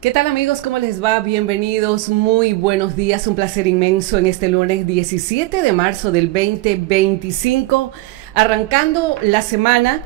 ¿Qué tal amigos? ¿Cómo les va? Bienvenidos, muy buenos días, un placer inmenso en este lunes 17 de marzo del 2025, arrancando la semana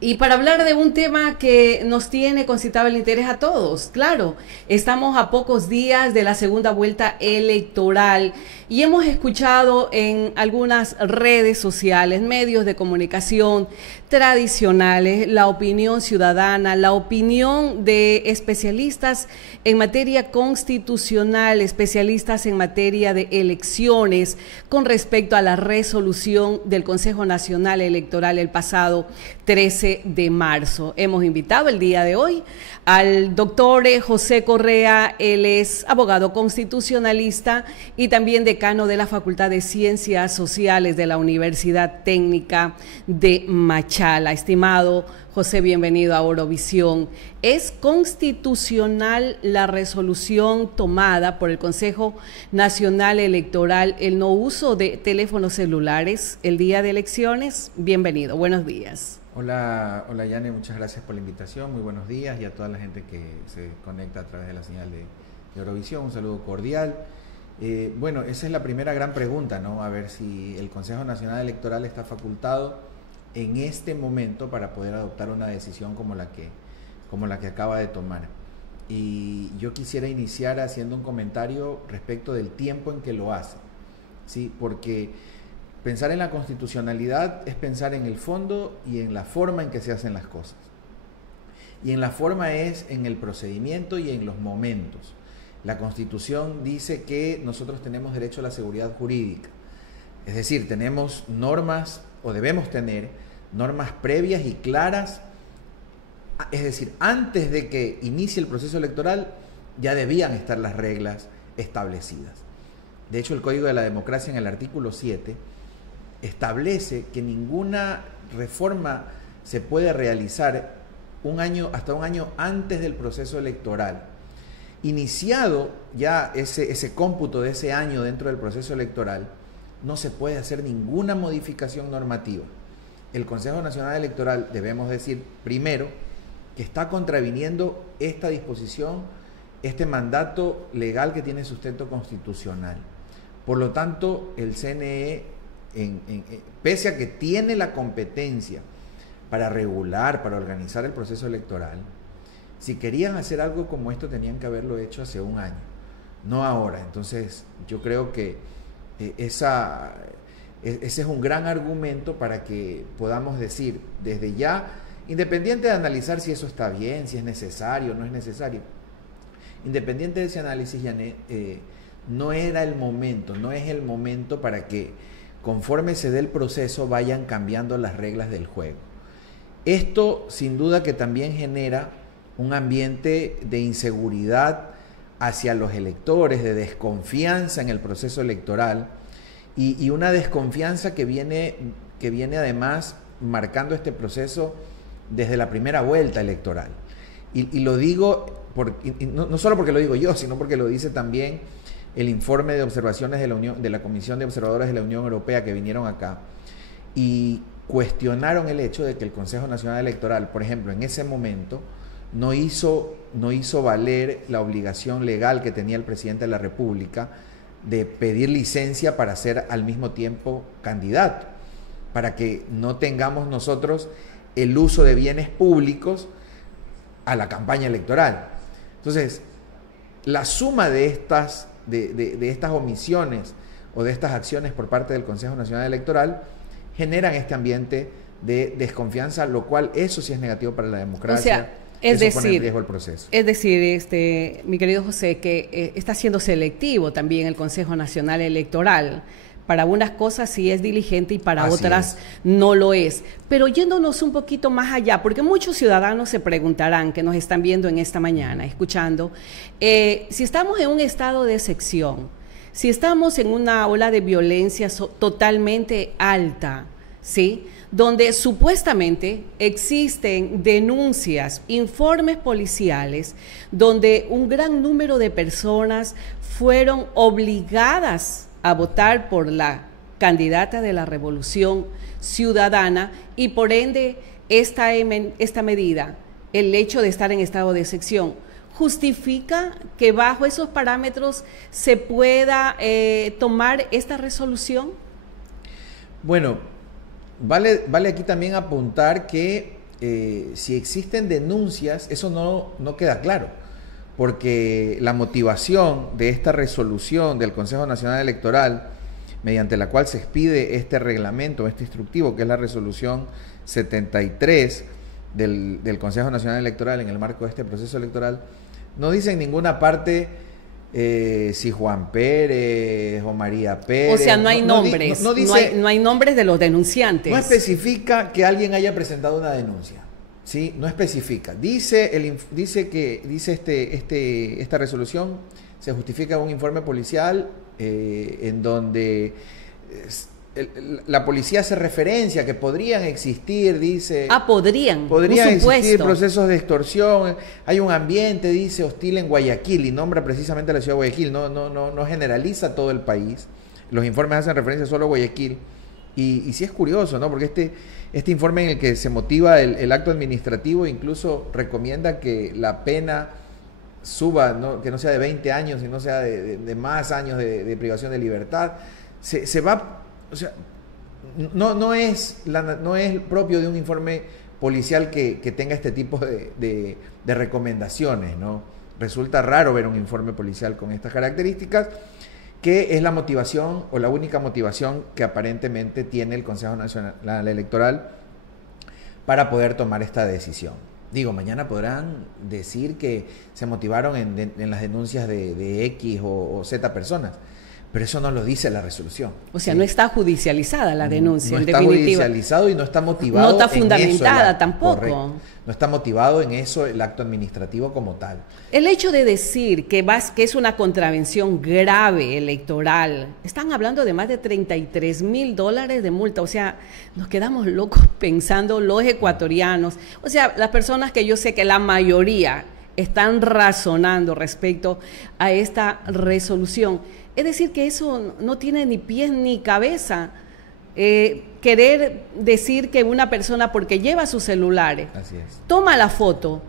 y para hablar de un tema que nos tiene concitado el interés a todos. Claro, estamos a pocos días de la segunda vuelta electoral y hemos escuchado en algunas redes sociales, medios de comunicación tradicionales, la opinión ciudadana, la opinión de especialistas en materia constitucional, especialistas en materia de elecciones con respecto a la resolución del Consejo Nacional Electoral el pasado 13 de marzo. Hemos invitado el día de hoy al doctor José Correa. Él es abogado constitucionalista y también decano de la Facultad de Ciencias Sociales de la Universidad Técnica de Machala. Estimado José, bienvenido a Eurovisión. ¿Es constitucional la resolución tomada por el Consejo Nacional Electoral, el no uso de teléfonos celulares el día de elecciones? Bienvenido, buenos días. Hola Yane, muchas gracias por la invitación, muy buenos días, y a toda la gente que se conecta a través de la señal de Eurovisión, un saludo cordial. Bueno, esa es la primera gran pregunta, ¿no? A ver si el Consejo Nacional Electoral está facultado en este momento para poder adoptar una decisión como la que acaba de tomar. Y yo quisiera iniciar haciendo un comentario respecto del tiempo en que lo hace, ¿sí? Porque pensar en la constitucionalidad es pensar en el fondo y en la forma en que se hacen las cosas. Y en la forma es en el procedimiento y en los momentos. La Constitución dice que nosotros tenemos derecho a la seguridad jurídica. Es decir, tenemos normas, o debemos tener normas previas y claras. Es decir, antes de que inicie el proceso electoral ya debían estar las reglas establecidas. De hecho, el Código de la Democracia, en el artículo 7, establece que ninguna reforma se puede realizar hasta un año antes del proceso electoral. Iniciado ya ese cómputo de ese año dentro del proceso electoral, no se puede hacer ninguna modificación normativa. El Consejo Nacional Electoral, debemos decir primero, que está contraviniendo esta disposición, este mandato legal que tiene sustento constitucional. Por lo tanto, el CNE, pese a que tiene la competencia para regular, para organizar el proceso electoral, si querían hacer algo como esto tenían que haberlo hecho hace un año, no ahora. Entonces yo creo que ese es un gran argumento para que podamos decir desde ya, independiente de analizar si eso está bien, si es necesario o no es necesario, independiente de ese análisis, Janet, no era el momento, no es el momento para que conforme se dé el proceso vayan cambiando las reglas del juego. Esto sin duda que también genera un ambiente de inseguridad hacia los electores, de desconfianza en el proceso electoral y una desconfianza que viene además marcando este proceso desde la primera vuelta electoral. Y lo digo, no solo porque lo digo yo, sino porque lo dice también el informe de observaciones de la Comisión de Observadores de la Unión Europea que vinieron acá y cuestionaron el hecho de que el Consejo Nacional Electoral, por ejemplo, en ese momento no hizo valer la obligación legal que tenía el presidente de la República de pedir licencia para ser al mismo tiempo candidato, para que no tengamos nosotros el uso de bienes públicos a la campaña electoral. Entonces, la suma de estas omisiones o de estas acciones por parte del Consejo Nacional Electoral generan este ambiente de desconfianza, lo cual eso sí es negativo para la democracia. O sea, pone en riesgo el proceso. Es decir, mi querido José, que está siendo selectivo también el Consejo Nacional Electoral. Para unas cosas sí es diligente y para otras no lo es. Pero yéndonos un poquito más allá, porque muchos ciudadanos se preguntarán, que nos están viendo en esta mañana, escuchando, si estamos en un estado de excepción, si estamos en una ola de violencia totalmente alta, ¿sí?, donde supuestamente existen denuncias, informes policiales, donde un gran número de personas fueron obligadas a votar por la candidata de la Revolución Ciudadana y por ende esta medida, el hecho de estar en estado de excepción, justifica que bajo esos parámetros se pueda tomar esta resolución? Bueno, vale aquí también apuntar que si existen denuncias, eso no queda claro, porque la motivación de esta resolución del Consejo Nacional Electoral, mediante la cual se expide este reglamento, este instructivo, que es la resolución 73 del Consejo Nacional Electoral en el marco de este proceso electoral, no dice en ninguna parte si Juan Pérez o María Pérez. O sea, no hay nombres, no hay nombres de los denunciantes. No especifica que alguien haya presentado una denuncia, ¿sí? No especifica. Dice esta resolución, se justifica un informe policial en donde la policía hace referencia a que podrían existir, dice... podrían existir procesos de extorsión, hay un ambiente, dice, hostil en Guayaquil, y nombra precisamente a la ciudad de Guayaquil, no generaliza todo el país, los informes hacen referencia solo a Guayaquil, y sí es curioso, ¿no? Porque este informe en el que se motiva el acto administrativo incluso recomienda que la pena suba, ¿no? Que no sea de 20 años, sino sea de más años de privación de libertad, se va... O sea, no es propio de un informe policial que tenga este tipo de recomendaciones, ¿no? Resulta raro ver un informe policial con estas características, que es la motivación o la única motivación que aparentemente tiene el Consejo Nacional Electoral para poder tomar esta decisión. Digo, mañana podrán decir que se motivaron en las denuncias de X o Z personas, pero eso no lo dice la resolución. O sea, ¿sí? No está judicializada la denuncia, no en está definitiva. Judicializado y no está motivado. No está fundamentada en eso tampoco. Correcto. No está motivado en eso el acto administrativo como tal. El hecho de decir que es una contravención grave electoral, están hablando de más de $33,000 de multa. O sea, nos quedamos locos pensando los ecuatorianos. O sea, las personas que yo sé que la mayoría están razonando respecto a esta resolución. Es decir, que eso no tiene ni pies ni cabeza. Querer decir que una persona, porque lleva sus celulares, toma la foto,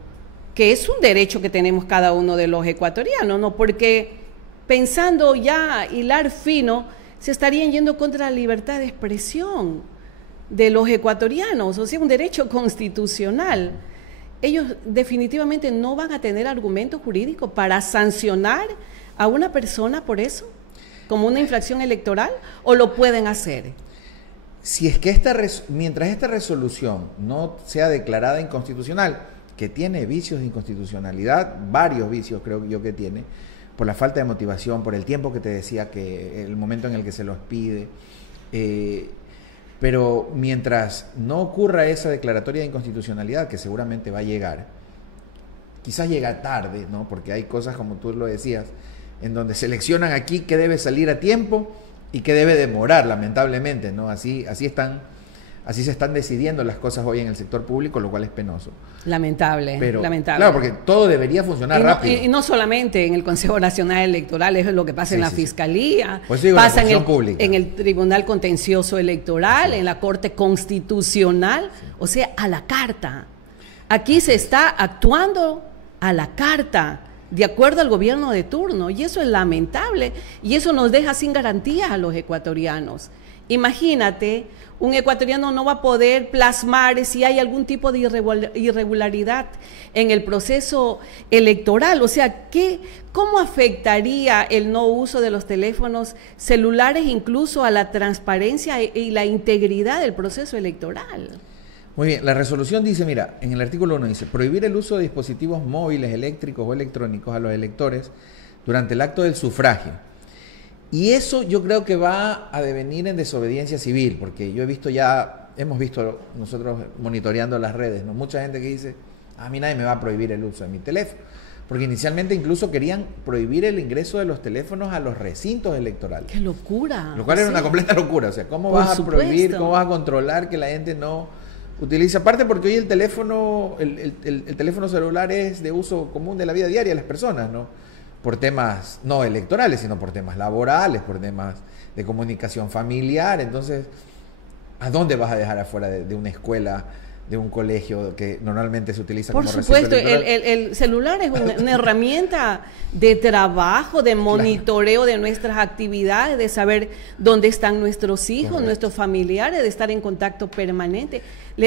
que es un derecho que tenemos cada uno de los ecuatorianos, ¿no? Porque pensando ya hilar fino, se estarían yendo contra la libertad de expresión de los ecuatorianos, o sea, un derecho constitucional. Ellos definitivamente no van a tener argumento jurídico para sancionar a una persona por eso, como una infracción electoral, o lo pueden hacer. Si es que mientras esta resolución no sea declarada inconstitucional, que tiene vicios de inconstitucionalidad, varios vicios creo yo que tiene, por la falta de motivación, por el tiempo que te decía, que el momento en el que se los pide, pero mientras no ocurra esa declaratoria de inconstitucionalidad, que seguramente va a llegar, quizás llega tarde, ¿no? Porque hay cosas, como tú lo decías, en donde seleccionan aquí qué debe salir a tiempo y qué debe demorar, lamentablemente, ¿no? Así se están decidiendo las cosas hoy en el sector público, lo cual es penoso. Lamentable. Claro, porque todo debería funcionar rápido. Y no solamente en el Consejo Nacional Electoral, eso es lo que pasa en la Fiscalía, pues digo, pasa en el Tribunal Contencioso Electoral, en la Corte Constitucional, o sea, a la carta. Aquí se está actuando a la carta, de acuerdo al gobierno de turno, y eso es lamentable, y eso nos deja sin garantía a los ecuatorianos. Imagínate, un ecuatoriano no va a poder plasmar si hay algún tipo de irregularidad en el proceso electoral. O sea, ¿cómo afectaría el no uso de los teléfonos celulares incluso a la transparencia y la integridad del proceso electoral? Muy bien, la resolución dice, mira, en el artículo 1 dice, prohibir el uso de dispositivos móviles, eléctricos o electrónicos a los electores durante el acto del sufragio. Y eso yo creo que va a devenir en desobediencia civil, porque hemos visto nosotros monitoreando las redes, ¿no? Mucha gente que dice, a mí nadie me va a prohibir el uso de mi teléfono, porque inicialmente incluso querían prohibir el ingreso de los teléfonos a los recintos electorales. ¡Qué locura! Lo cual era una completa locura, o sea, ¿cómo vas a prohibir, cómo vas a controlar que la gente no utilice? Aparte porque hoy el teléfono celular es de uso común de la vida diaria de las personas, ¿no? Por temas no electorales, sino por temas laborales, por temas de comunicación familiar. Entonces, ¿a dónde vas a dejar afuera de una escuela de un colegio que normalmente se utiliza por como supuesto, recinto electoral. el celular es una herramienta de trabajo, de monitoreo de nuestras actividades, de saber dónde están nuestros hijos, Correcto. nuestros familiares, de estar en contacto permanente.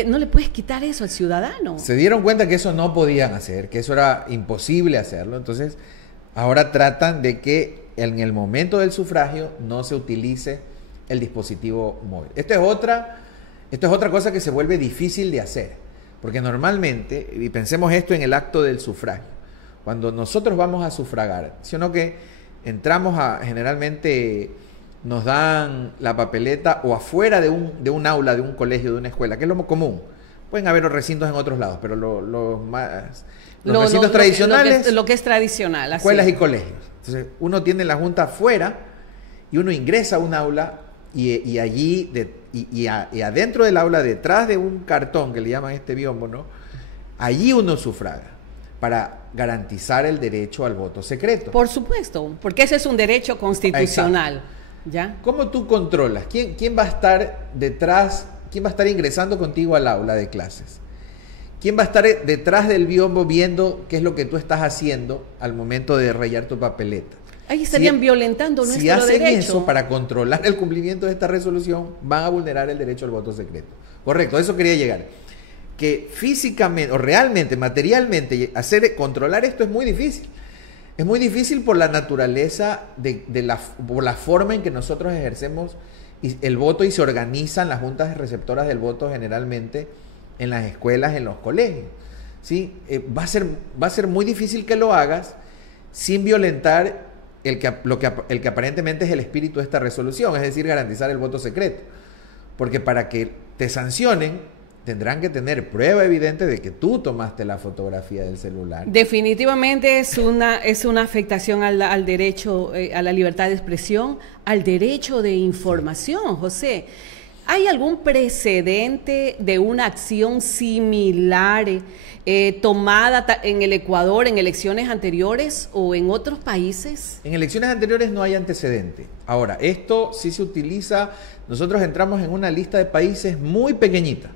No le puedes quitar eso al ciudadano. Se dieron cuenta que eso no podían hacer, que eso era imposible hacerlo, entonces ahora tratan de que en el momento del sufragio no se utilice el dispositivo móvil. Esto es otra cosa que se vuelve difícil de hacer, porque normalmente, y pensemos esto en el acto del sufragio, cuando nosotros vamos a sufragar, sino que entramos generalmente nos dan la papeleta o afuera de un aula, de un colegio, de una escuela, que es lo común. Pueden haber recintos en otros lados, pero los recintos tradicionales, lo que es tradicional, así. Escuelas y colegios. Entonces, uno tiene la junta afuera y uno ingresa a un aula y allí, y adentro del aula, detrás de un cartón que le llaman biombo, ¿no? Allí uno sufraga para garantizar el derecho al voto secreto. Por supuesto, porque ese es un derecho constitucional. Exacto. ¿Ya? ¿Cómo tú controlas? ¿Quién va a estar detrás? ¿Quién va a estar ingresando contigo al aula de clases? ¿Quién va a estar detrás del biombo viendo qué es lo que tú estás haciendo al momento de rayar tu papeleta? Ahí estarían violentando nuestro derecho. Si hacen eso para controlar el cumplimiento de esta resolución, van a vulnerar el derecho al voto secreto. Correcto, a eso quería llegar. Que físicamente o realmente, materialmente, controlar esto es muy difícil. Es muy difícil por la naturaleza, por la forma en que nosotros ejercemos el voto y se organizan las juntas receptoras del voto generalmente en las escuelas, en los colegios. ¿Sí? Va a ser muy difícil que lo hagas sin violentar el que aparentemente es el espíritu de esta resolución, es decir, garantizar el voto secreto. Porque para que te sancionen, tendrán que tener prueba evidente de que tú tomaste la fotografía del celular. Definitivamente es una afectación al derecho, a la libertad de expresión, al derecho de información, José. ¿Hay algún precedente de una acción similar tomada en el Ecuador en elecciones anteriores o en otros países? En elecciones anteriores no hay antecedente. Ahora, esto sí se utiliza, nosotros entramos en una lista de países muy pequeñita,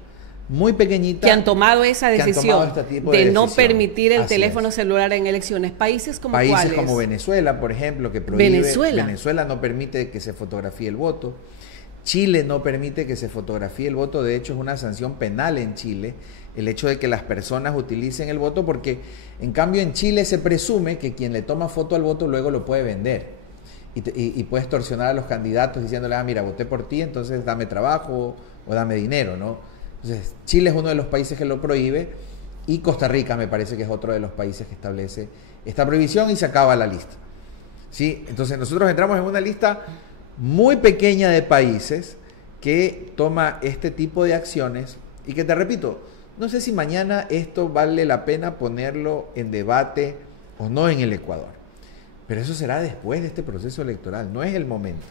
que han tomado esa decisión de no permitir el Así teléfono es. celular en elecciones. ¿Países como cuáles? cuáles? Como Venezuela, por ejemplo, que prohíbe. Venezuela no permite que se fotografíe el voto. Chile no permite que se fotografíe el voto. De hecho, es una sanción penal en Chile el hecho de que las personas utilicen el voto, porque en cambio en Chile se presume que quien le toma foto al voto luego lo puede vender y puede extorsionar a los candidatos diciéndole, mira, voté por ti, entonces dame trabajo o dame dinero, ¿no? Entonces, Chile es uno de los países que lo prohíbe y Costa Rica me parece que es otro de los países que establece esta prohibición y se acaba la lista. ¿Sí? Entonces, nosotros entramos en una lista muy pequeña de países que toma este tipo de acciones y que, te repito, no sé si mañana esto vale la pena ponerlo en debate o no en el Ecuador, pero eso será después de este proceso electoral, no es el momento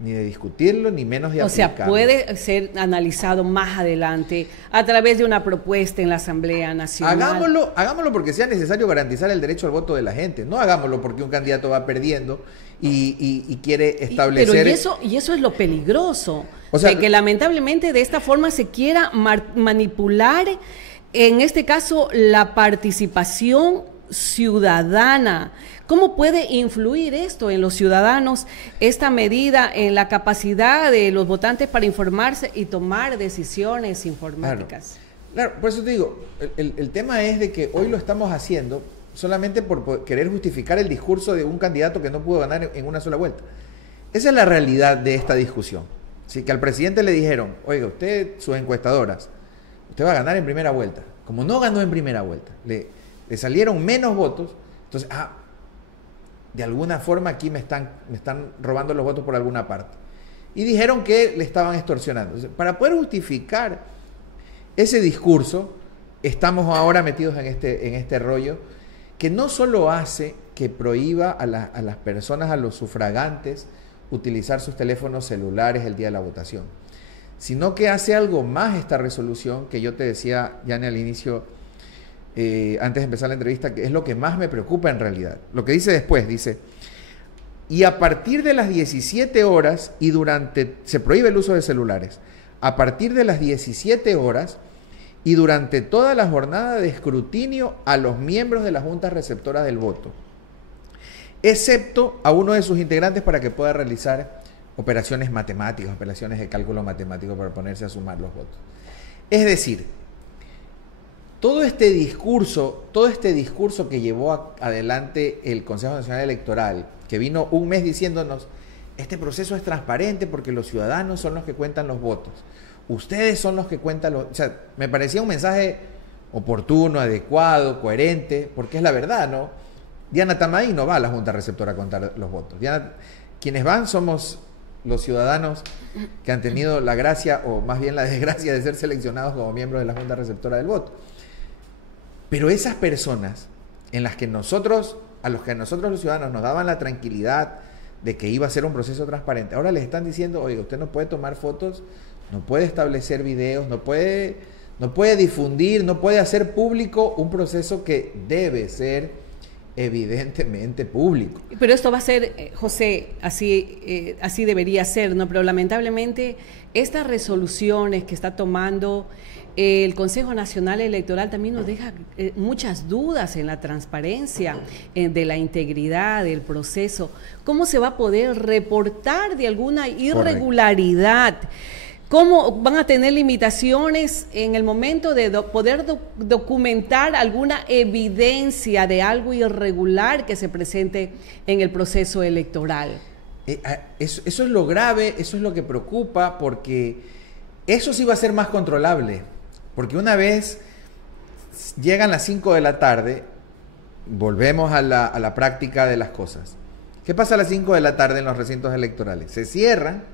ni de discutirlo, ni menos de aplicarlo. O sea, puede ser analizado más adelante a través de una propuesta en la Asamblea Nacional. Hagámoslo porque sea necesario garantizar el derecho al voto de la gente. No hagámoslo porque un candidato va perdiendo y quiere establecer... Pero y eso es lo peligroso, o sea, de que lamentablemente de esta forma se quiera manipular, en este caso, la participación ciudadana. ¿Cómo puede influir esto en los ciudadanos, esta medida en la capacidad de los votantes para informarse y tomar decisiones informáticas? Claro, por eso te digo, el tema es de que hoy lo estamos haciendo solamente por querer justificar el discurso de un candidato que no pudo ganar en una sola vuelta. Esa es la realidad de esta discusión. ¿Sí? Que al presidente le dijeron, oiga, usted, sus encuestadoras, usted va a ganar en primera vuelta. Como no ganó en primera vuelta, le salieron menos votos, entonces, de alguna forma aquí me están robando los votos por alguna parte. Y dijeron que le estaban extorsionando. Entonces, para poder justificar ese discurso, estamos ahora metidos en este rollo que no solo hace que prohíba a las personas, a los sufragantes, utilizar sus teléfonos celulares el día de la votación, sino que hace algo más esta resolución que yo te decía ya en el inicio, antes de empezar la entrevista, que es lo que más me preocupa en realidad. Lo que dice después, dice, y a partir de las 17 horas y se prohíbe el uso de celulares, a partir de las 17 horas y durante toda la jornada de escrutinio a los miembros de las juntas receptoras del voto, excepto a uno de sus integrantes para que pueda realizar operaciones matemáticas, operaciones de cálculo matemático para ponerse a sumar los votos. Es decir, todo este discurso que llevó adelante el Consejo Nacional Electoral, que vino un mes diciéndonos, este proceso es transparente porque los ciudadanos son los que cuentan los votos. Ustedes son los que cuentan los... O sea, me parecía un mensaje oportuno, adecuado, coherente, porque es la verdad, ¿no? Diana Tamay no va a la Junta Receptora a contar los votos. Quienes van somos los ciudadanos que han tenido la gracia, o más bien la desgracia, de ser seleccionados como miembros de la Junta Receptora del voto. Pero esas personas a los que nosotros los ciudadanos nos daban la tranquilidad de que iba a ser un proceso transparente, ahora les están diciendo, oiga, usted no puede tomar fotos, no puede establecer videos, no puede difundir, no puede hacer público un proceso que debe ser evidentemente público. Pero esto va a ser, José, así debería ser, ¿no? Pero lamentablemente estas resoluciones que está tomando el Consejo Nacional Electoral también nos deja muchas dudas en la transparencia, de la integridad del proceso. ¿Cómo se va a poder reportar de alguna irregularidad? Correcto. ¿Cómo van a tener limitaciones en el momento de poder documentar alguna evidencia de algo irregular que se presente en el proceso electoral? Eso es lo grave, eso es lo que preocupa, porque eso sí va a ser más controlable. Porque una vez llegan las 5 de la tarde, volvemos a la práctica de las cosas. ¿Qué pasa a las 5 de la tarde en los recintos electorales? Se cierran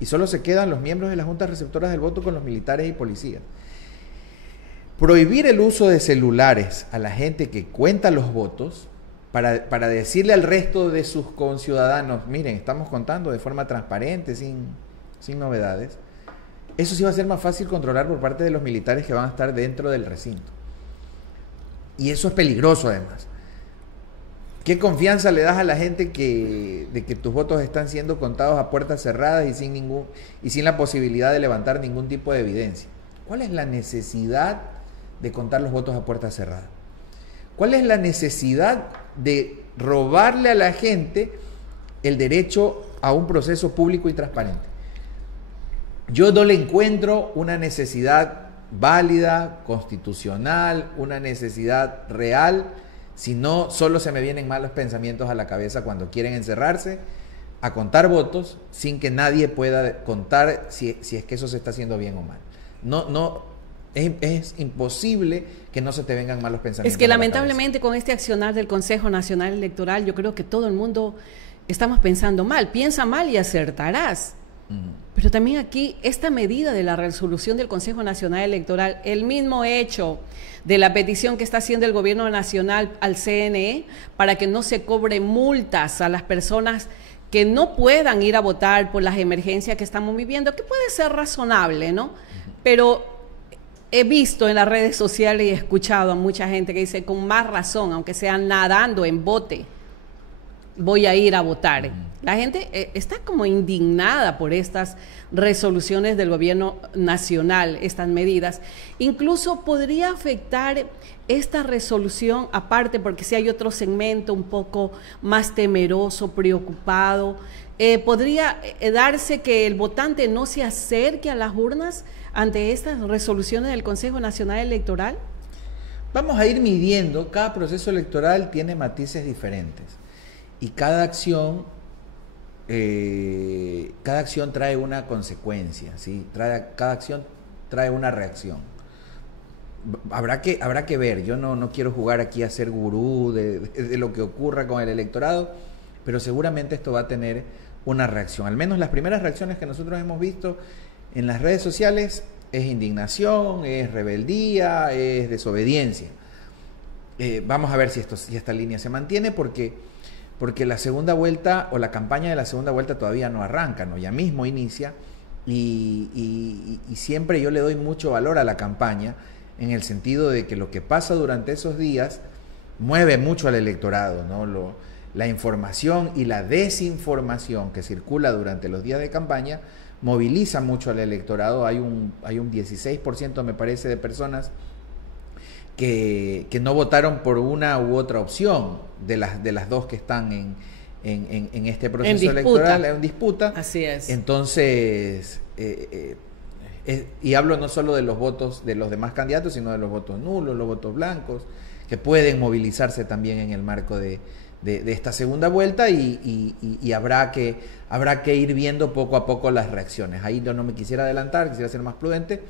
y solo se quedan los miembros de las juntas receptoras del voto con los militares y policías. Prohibir el uso de celulares a la gente que cuenta los votos para decirle al resto de sus conciudadanos, miren, estamos contando de forma transparente, sin novedades. Eso sí va a ser más fácil controlar por parte de los militares que van a estar dentro del recinto. Y eso es peligroso además. ¿Qué confianza le das a la gente de que tus votos están siendo contados a puertas cerradas y sin la posibilidad de levantar ningún tipo de evidencia? ¿Cuál es la necesidad de contar los votos a puertas cerradas? ¿Cuál es la necesidad de robarle a la gente el derecho a un proceso público y transparente? Yo no le encuentro una necesidad válida, constitucional, una necesidad real, si no solo se me vienen malos pensamientos a la cabeza cuando quieren encerrarse a contar votos sin que nadie pueda contar si es que eso se está haciendo bien o mal. Es imposible que no se te vengan malos pensamientos. Es que lamentablemente con este accionar del Consejo Nacional Electoral, yo creo que todo el mundo estamos pensando mal. Piensa mal y acertarás. Pero también aquí esta medida de la resolución del Consejo Nacional Electoral, el mismo hecho de la petición que está haciendo el gobierno nacional al CNE para que no se cobre multas a las personas que no puedan ir a votar por las emergencias que estamos viviendo, que puede ser razonable, ¿no? Pero he visto en las redes sociales y he escuchado a mucha gente que dice, con más razón, aunque sea nadando en bote, voy a ir a votar. La gente está como indignada por estas resoluciones del gobierno nacional, estas medidas. Incluso podría afectar esta resolución, aparte porque si hay otro segmento un poco más temeroso, preocupado, podría darse que el votante no se acerque a las urnas ante estas resoluciones del Consejo Nacional Electoral. Vamos a ir midiendo, cada proceso electoral tiene matices diferentes y cada acción trae una consecuencia, ¿sí? Cada acción trae una reacción. Habrá que ver, yo no quiero jugar aquí a ser gurú de lo que ocurra con el electorado, pero seguramente esto va a tener una reacción. Al menos las primeras reacciones que nosotros hemos visto en las redes sociales es indignación, es rebeldía, es desobediencia. Vamos a ver si esta línea se mantiene porque la segunda vuelta o la campaña de la segunda vuelta todavía no arranca, ¿no? Ya mismo inicia y siempre yo le doy mucho valor a la campaña en el sentido de que lo que pasa durante esos días mueve mucho al electorado, ¿no? La información y la desinformación que circula durante los días de campaña moviliza mucho al electorado. Hay un 16%, me parece, de personas que no votaron por una u otra opción de las dos que están en este proceso electoral, en disputa. Así es. Entonces, y hablo no solo de los votos de los demás candidatos, sino de los votos nulos, los votos blancos, que pueden movilizarse también en el marco de esta segunda vuelta, y habrá que ir viendo poco a poco las reacciones. Ahí yo no me quisiera adelantar, quisiera ser más prudente,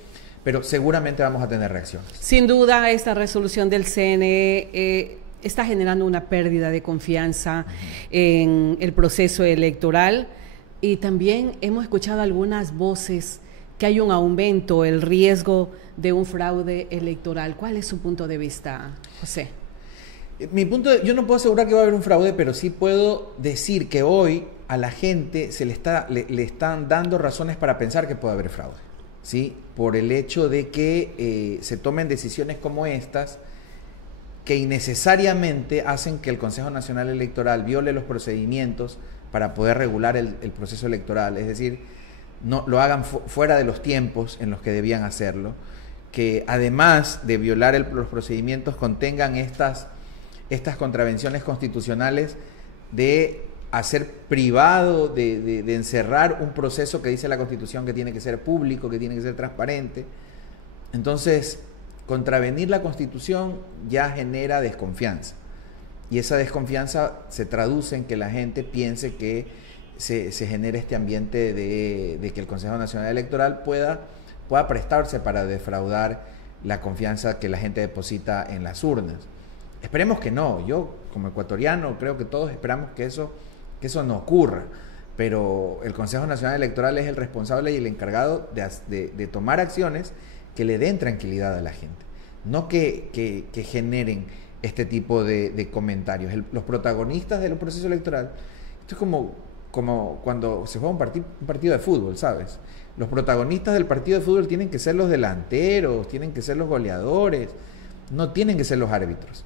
pero seguramente vamos a tener reacciones. Sin duda, esta resolución del CNE está generando una pérdida de confianza en el proceso electoral, y también hemos escuchado algunas voces que hay un aumento, el riesgo de un fraude electoral. ¿Cuál es su punto de vista, José? Yo no puedo asegurar que va a haber un fraude, pero sí puedo decir que hoy a la gente le están dando razones para pensar que puede haber fraude, ¿sí? Por el hecho de que se tomen decisiones como estas, que innecesariamente hacen que el Consejo Nacional Electoral viole los procedimientos para poder regular el proceso electoral, es decir, no lo hagan fuera de los tiempos en los que debían hacerlo, que además de violar los procedimientos contengan estas contravenciones constitucionales de hacer privado, de encerrar un proceso que dice la Constitución que tiene que ser público, que tiene que ser transparente. Entonces, contravenir la Constitución ya genera desconfianza, y esa desconfianza se traduce en que la gente piense que se genere este ambiente de que el Consejo Nacional Electoral pueda prestarse para defraudar la confianza que la gente deposita en las urnas. Esperemos que no. Yo, como ecuatoriano, creo que todos esperamos que eso no ocurra, pero el Consejo Nacional Electoral es el responsable y el encargado de tomar acciones que le den tranquilidad a la gente, no que generen este tipo de comentarios. Los protagonistas del proceso electoral, esto es como cuando se juega un partido de fútbol, ¿sabes? Los protagonistas del partido de fútbol tienen que ser los delanteros, tienen que ser los goleadores, no tienen que ser los árbitros.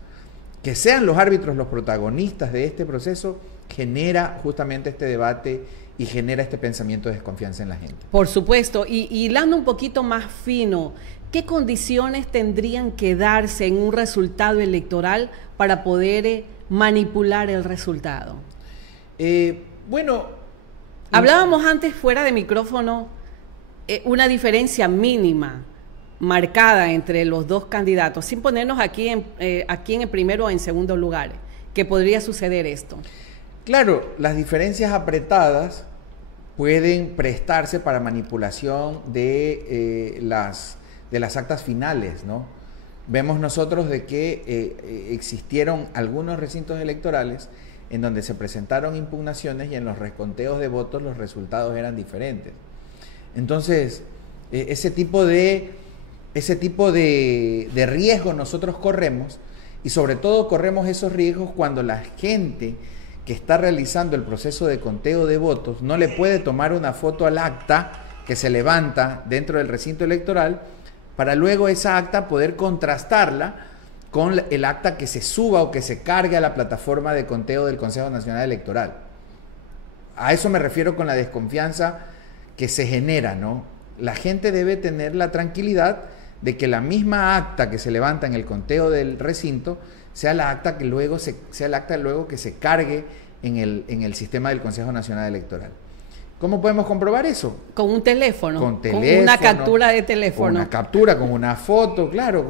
Que sean los árbitros los protagonistas de este proceso genera justamente este debate y genera este pensamiento de desconfianza en la gente. Por supuesto, y hilando un poquito más fino, ¿qué condiciones tendrían que darse en un resultado electoral para poder manipular el resultado? Bueno, hablábamos antes fuera de micrófono, una diferencia mínima marcada entre los dos candidatos, sin ponernos aquí en el primero o en segundo lugar, que podría suceder esto. Claro, las diferencias apretadas pueden prestarse para manipulación de las actas finales, ¿no? Vemos nosotros de que existieron algunos recintos electorales en donde se presentaron impugnaciones y en los reconteos de votos los resultados eran diferentes. Entonces, ese tipo de riesgo nosotros corremos, y sobre todo corremos esos riesgos cuando la gente que está realizando el proceso de conteo de votos no le puede tomar una foto al acta que se levanta dentro del recinto electoral para luego esa acta poder contrastarla con el acta que se suba o que se cargue a la plataforma de conteo del Consejo Nacional Electoral. A eso me refiero con la desconfianza que se genera, ¿no? La gente debe tener la tranquilidad de que la misma acta que se levanta en el conteo del recinto sea la acta que luego que se cargue en el sistema del Consejo Nacional Electoral. ¿Cómo podemos comprobar eso? Con un teléfono. Con una captura de teléfono. Con una captura, con una foto, claro,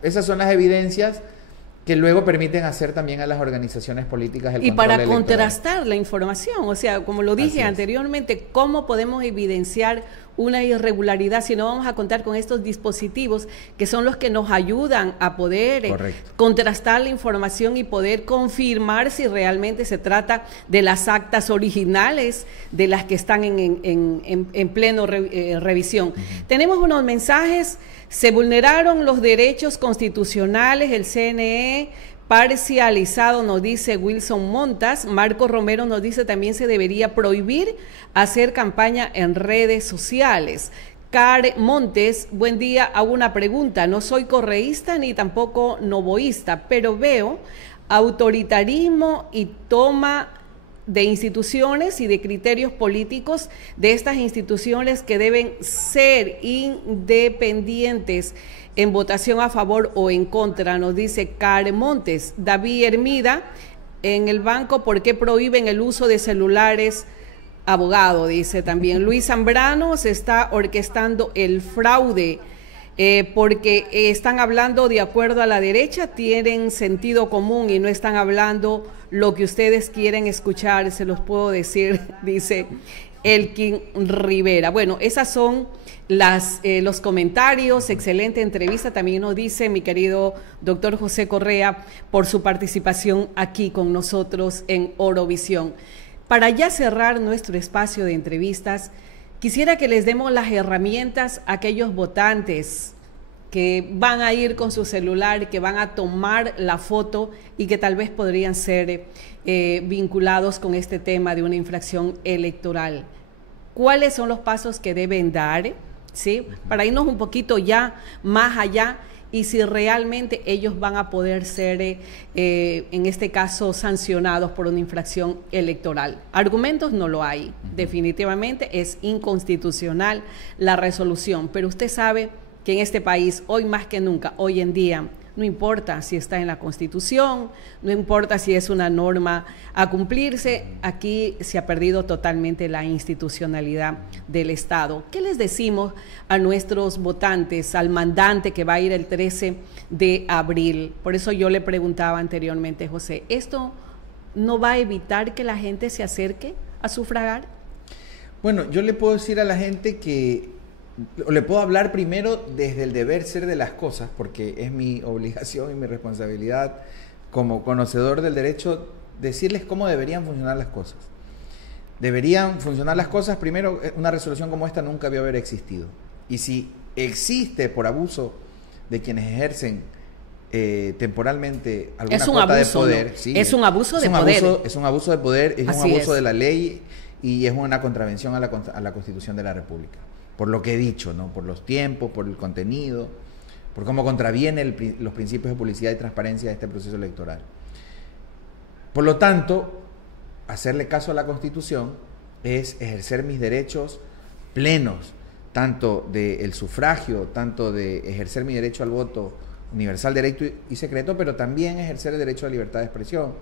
esas son las evidencias que luego permiten hacer también a las organizaciones políticas el control electoral. Y para contrastar la información, o sea, como lo dije anteriormente, ¿cómo podemos evidenciar una irregularidad si no vamos a contar con estos dispositivos que son los que nos ayudan a poder contrastar la información y poder confirmar si realmente se trata de las actas originales de las que están en pleno revisión? Tenemos unos mensajes. Se vulneraron los derechos constitucionales, el CNE parcializado, nos dice Wilson Montas. Marco Romero nos dice también se debería prohibir hacer campaña en redes sociales. Care Montes, buen día, hago una pregunta. No soy correísta ni tampoco novoísta, pero veo autoritarismo y toma de instituciones y de criterios políticos de estas instituciones que deben ser independientes en votación a favor o en contra, nos dice Karen Montes. David Hermida, en el banco, ¿por qué prohíben el uso de celulares? Abogado, dice también. Luis Zambrano, se está orquestando el fraude porque están hablando de acuerdo a la derecha, tienen sentido común y no están hablando lo que ustedes quieren escuchar, se los puedo decir, dice Elkin Rivera. Bueno, esas son los comentarios. Excelente entrevista, también nos dice mi querido doctor José Correa por su participación aquí con nosotros en Orovisión. Para ya cerrar nuestro espacio de entrevistas, quisiera que les demos las herramientas a aquellos votantes que van a ir con su celular, que van a tomar la foto y que tal vez podrían ser vinculados con este tema de una infracción electoral. ¿Cuáles son los pasos que deben dar? ¿Sí? Para irnos un poquito ya más allá y si realmente ellos van a poder ser, en este caso, sancionados por una infracción electoral. Argumentos no lo hay. Definitivamente es inconstitucional la resolución, pero usted sabe que en este país, hoy más que nunca, hoy en día, no importa si está en la Constitución, no importa si es una norma a cumplirse, aquí se ha perdido totalmente la institucionalidad del Estado. ¿Qué les decimos a nuestros votantes, al mandante que va a ir el 13 de abril? Por eso yo le preguntaba anteriormente, José, ¿esto no va a evitar que la gente se acerque a sufragar? Bueno, yo le puedo decir a la gente que le puedo hablar primero desde el deber ser de las cosas, porque es mi obligación y mi responsabilidad como conocedor del derecho decirles cómo deberían funcionar las cosas. Deberían funcionar las cosas, primero, una resolución como esta nunca debió haber existido. Y si existe por abuso de quienes ejercen temporalmente alguna cuota de poder, ¿no? Sí, es un abuso de poder. Es un abuso de poder, es Así un abuso es. de la ley y es una contravención a la Constitución de la República. Por lo que he dicho, ¿no? Por los tiempos, por el contenido, por cómo contraviene los principios de publicidad y transparencia de este proceso electoral. Por lo tanto, hacerle caso a la Constitución es ejercer mis derechos plenos, tanto del sufragio, tanto de ejercer mi derecho al voto universal, directo y secreto, pero también ejercer el derecho a libertad de expresión,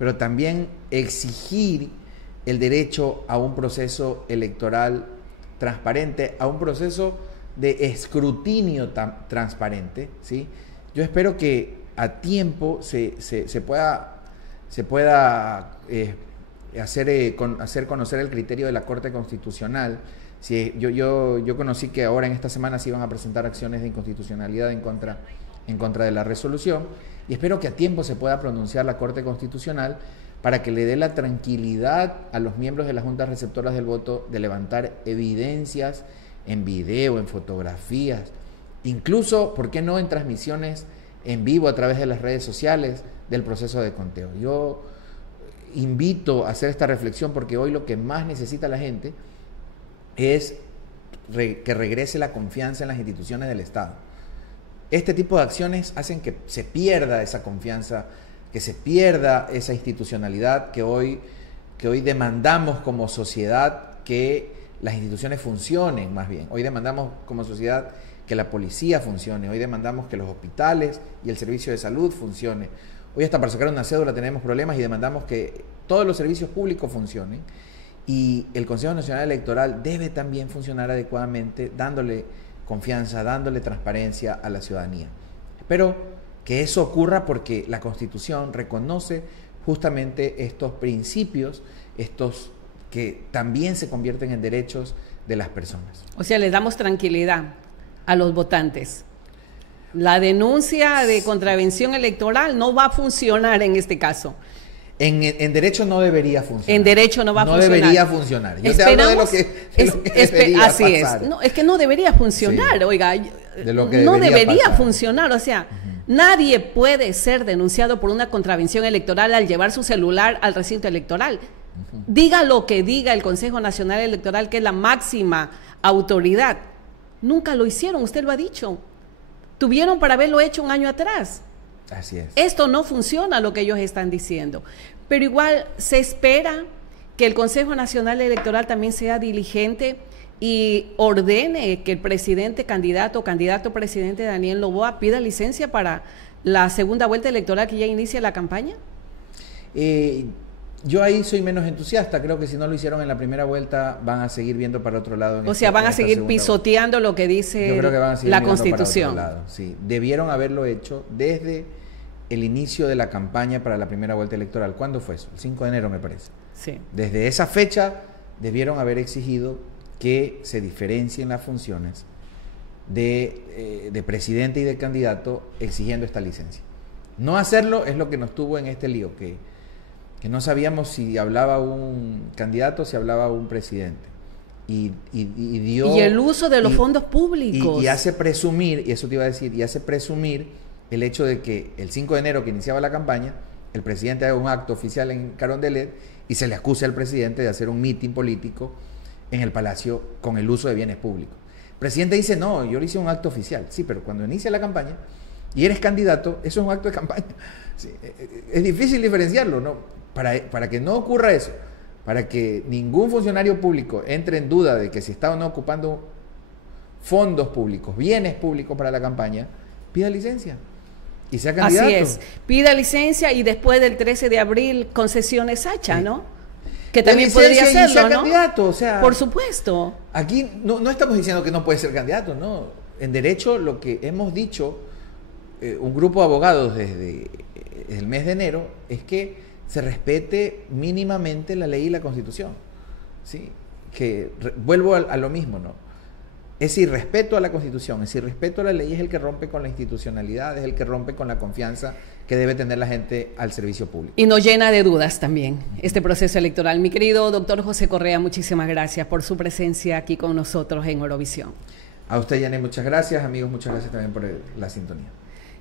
pero también exigir el derecho a un proceso electoral transparente, a un proceso de escrutinio transparente, ¿sí? Yo espero que a tiempo se pueda hacer conocer el criterio de la Corte Constitucional. Sí, yo conocí que ahora en esta semana se iban a presentar acciones de inconstitucionalidad en contra de la resolución, y espero que a tiempo se pueda pronunciar la Corte Constitucional para que le dé la tranquilidad a los miembros de las juntas receptoras del voto de levantar evidencias en video, en fotografías, incluso, ¿por qué no?, en transmisiones en vivo a través de las redes sociales del proceso de conteo. Yo invito a hacer esta reflexión porque hoy lo que más necesita la gente es que regrese la confianza en las instituciones del Estado. Este tipo de acciones hacen que se pierda esa confianza, que se pierda esa institucionalidad que hoy demandamos como sociedad, que las instituciones funcionen más bien. Hoy demandamos como sociedad que la policía funcione, hoy demandamos que los hospitales y el servicio de salud funcione. Hoy hasta para sacar una cédula tenemos problemas y demandamos que todos los servicios públicos funcionen. Y el Consejo Nacional Electoral debe también funcionar adecuadamente, dándole confianza, dándole transparencia a la ciudadanía. Espero que eso ocurra porque la Constitución reconoce justamente estos principios, estos que también se convierten en derechos de las personas. O sea, les damos tranquilidad a los votantes. La denuncia de contravención electoral no va a funcionar en este caso. En derecho no debería funcionar. En derecho no va a funcionar. No debería funcionar. Yo te hablo de lo que debería así pasar. Es. No, es que no debería funcionar, sí. Oiga. De lo que no debería pasar. Funcionar, o sea, nadie puede ser denunciado por una contravención electoral al llevar su celular al recinto electoral. Diga lo que diga el Consejo Nacional Electoral, que es la máxima autoridad. Nunca lo hicieron, usted lo ha dicho. Tuvieron para haberlo hecho un año atrás. Así es. Esto no funciona, lo que ellos están diciendo. Pero igual se espera que el Consejo Nacional Electoral también sea diligente y ordene que el presidente candidato presidente Daniel Noboa pida licencia para la segunda vuelta electoral que ya inicia la campaña? Yo ahí soy menos entusiasta. Creo que si no lo hicieron en la primera vuelta van a seguir viendo para otro lado. O sea, van a seguir pisoteando lo que dice la Constitución. Sí, debieron haberlo hecho desde el inicio de la campaña para la primera vuelta electoral. ¿Cuándo fue eso? El 5 de enero, me parece. Sí. Desde esa fecha debieron haber exigido que se diferencien las funciones de presidente y de candidato exigiendo esta licencia. No hacerlo es lo que nos tuvo en este lío, que no sabíamos si hablaba un candidato o si hablaba un presidente. Y el uso de los fondos públicos. Y hace presumir, y eso te iba a decir, y hace presumir el hecho de que el 5 de enero que iniciaba la campaña, el presidente haga un acto oficial en Carondelet y se le acuse al presidente de hacer un mitin político en el Palacio con el uso de bienes públicos. El presidente dice, no, yo le hice un acto oficial. Sí, pero cuando inicia la campaña y eres candidato, eso es un acto de campaña. Sí, es difícil diferenciarlo, ¿no? Para que no ocurra eso, para que ningún funcionario público entre en duda de que si está o no ocupando fondos públicos, bienes públicos para la campaña, pida licencia y sea candidato. Así es, pida licencia y después del 13 de abril concesiones hacha, ¿no? Que también podría hacerlo, ¿no? Candidato, o sea, por supuesto. Aquí no estamos diciendo que no puede ser candidato, ¿no? En derecho lo que hemos dicho, un grupo de abogados desde el mes de enero, es que se respete mínimamente la ley y la Constitución. ¿Sí? Que vuelvo a lo mismo, ¿no? Ese irrespeto a la Constitución, ese irrespeto a la ley es el que rompe con la institucionalidad, es el que rompe con la confianza que debe tener la gente al servicio público. Y nos llena de dudas también este proceso electoral. Mi querido doctor José Correa, muchísimas gracias por su presencia aquí con nosotros en Eurovisión. A usted, Yané, muchas gracias. Amigos, muchas gracias también por la sintonía.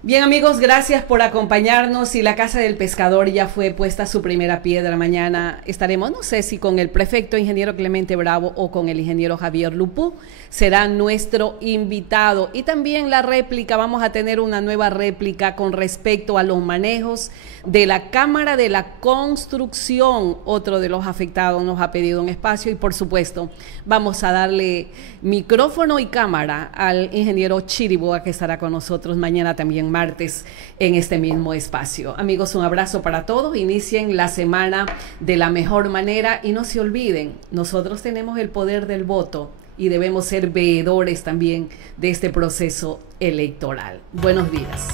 Bien, amigos, gracias por acompañarnos. Y la Casa del Pescador ya fue puesta su primera piedra. Mañana estaremos, no sé si con el prefecto ingeniero Clemente Bravo o con el ingeniero Javier Lupú, será nuestro invitado. Y también la réplica, vamos a tener una nueva réplica con respecto a los manejos de la Cámara de la Construcción. Otro de los afectados nos ha pedido un espacio y, por supuesto, vamos a darle micrófono y cámara al ingeniero Chiriboga, que estará con nosotros mañana también martes en este mismo espacio. Amigos, un abrazo para todos. Inicien la semana de la mejor manera y no se olviden, nosotros tenemos el poder del voto y debemos ser veedores también de este proceso electoral. Buenos días.